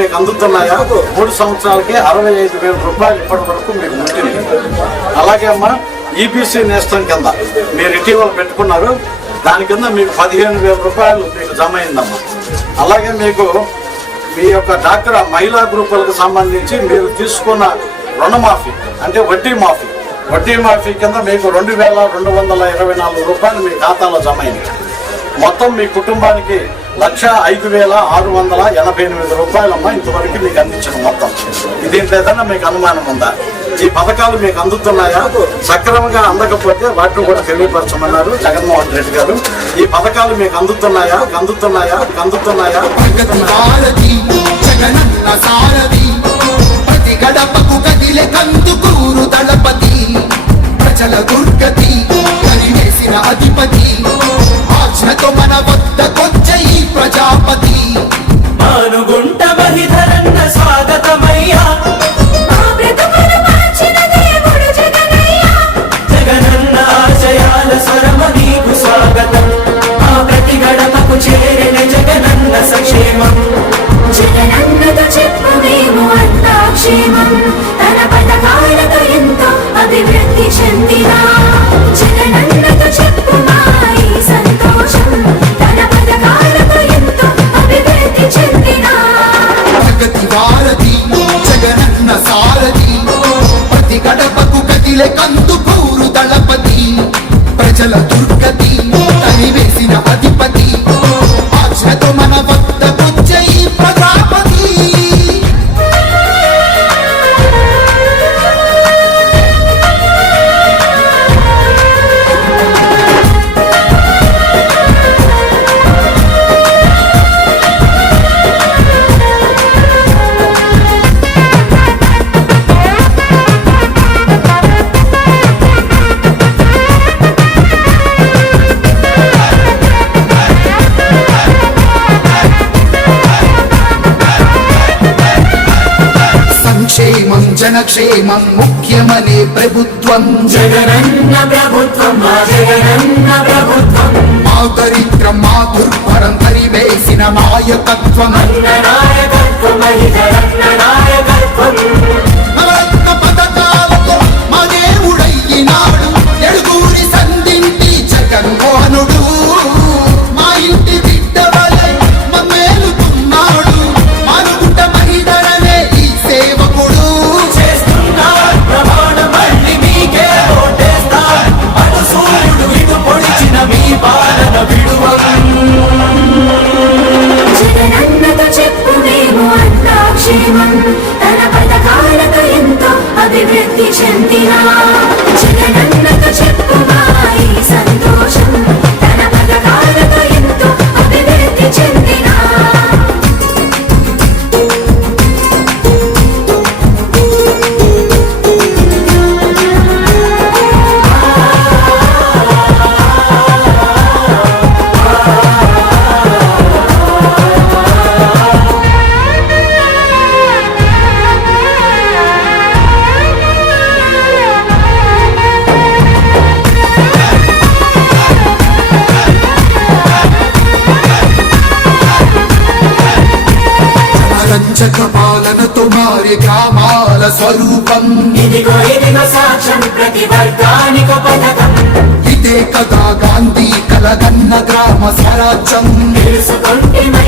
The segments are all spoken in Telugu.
మీకు అందుతున్నాయా. మూడు సంవత్సరాలకి అరవై ఐదు వేల రూపాయలు ఇప్పటి వరకు మీకు ముట్టింది అలాగే అమ్మా ఈబీసీ నేస్తం కింద మీరు ఇటీవల పెట్టుకున్నారు. దాని కింద మీకు పదిహేను వేల రూపాయలు మీకు జమ అయిందమ్మా. అలాగే మీకు మీ యొక్క డాక్టర్ మహిళా గ్రూపులకు సంబంధించి మీరు తీసుకున్న రుణమాఫీ అంటే వడ్డీ మాఫీ. వడ్డీ మాఫీ కింద మీకు రెండు వేల రెండు వందల ఇరవై నాలుగు రూపాయలు మీ ఖాతాలో జమ అయింది. మొత్తం మీ కుటుంబానికి లక్ష ఐదు వేల ఆరు వందల ఎనభై ఎనిమిది రూపాయలమ్మ ఇంతవరకు మీకు అందించిన మొత్తం. దీంట్లో ఏదైనా మీకు అనుమానం ఉందా? ఈ పథకాలు మీకు అందుతున్నాయా? సక్రమంగా అందకపోతే వాటిని కూడా తెలియపరచమన్నారు జగన్మోహన్ రెడ్డి గారు. ఈ పథకాలు మీకు అందుతున్నాయా? అందుతున్నాయా? అందుతున్నాయా? కందుకూరు దళపతి. ప్రజల దుర్గతి తనివేసిన అధిపతి. సంక్షేమం జనక్షేమం ముఖ్యమనే ప్రభుత్వం జగనన్న ప్రభుత్వం మా జగనన్న ప్రభుత్వం మా దరిద్రం మా దుర్భరం తరివేసిన నాయకత్వం నాయకత్వం రంజక పాలనతో మారి గ్రామాల స్వరూపం. ఇదిగో ఇదిగో సాక్ష్యం ప్రతి వర్గానికో పథకం. ఇదే కదా గాంధీ కలగన్న గ్రామ స్వరాజ్యం. తెలుసుకుంటేమయ్య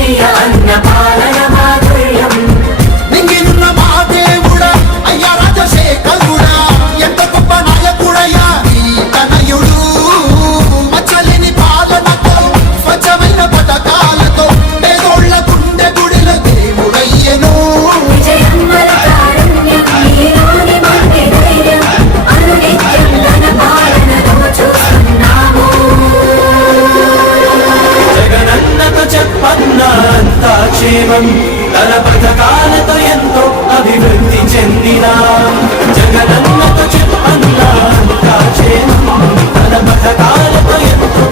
సంక్షేమం తన పథకాలతో ఎంతో అభివృద్ధి చెందిన జగనన్నతో చెప్పన్నా అంతా తన పథకాలతో ఎంతో